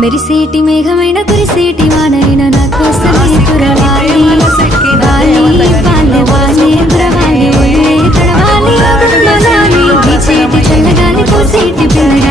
మెరిసేటి మేఘమైన కురిసేటి వానైన నా కోసమే కురవాలి వాలి పాలె వాలి కురవాలి తడవాలి మనాలి వీచేటి చల్లగాలి పోసేటి పిల్లగా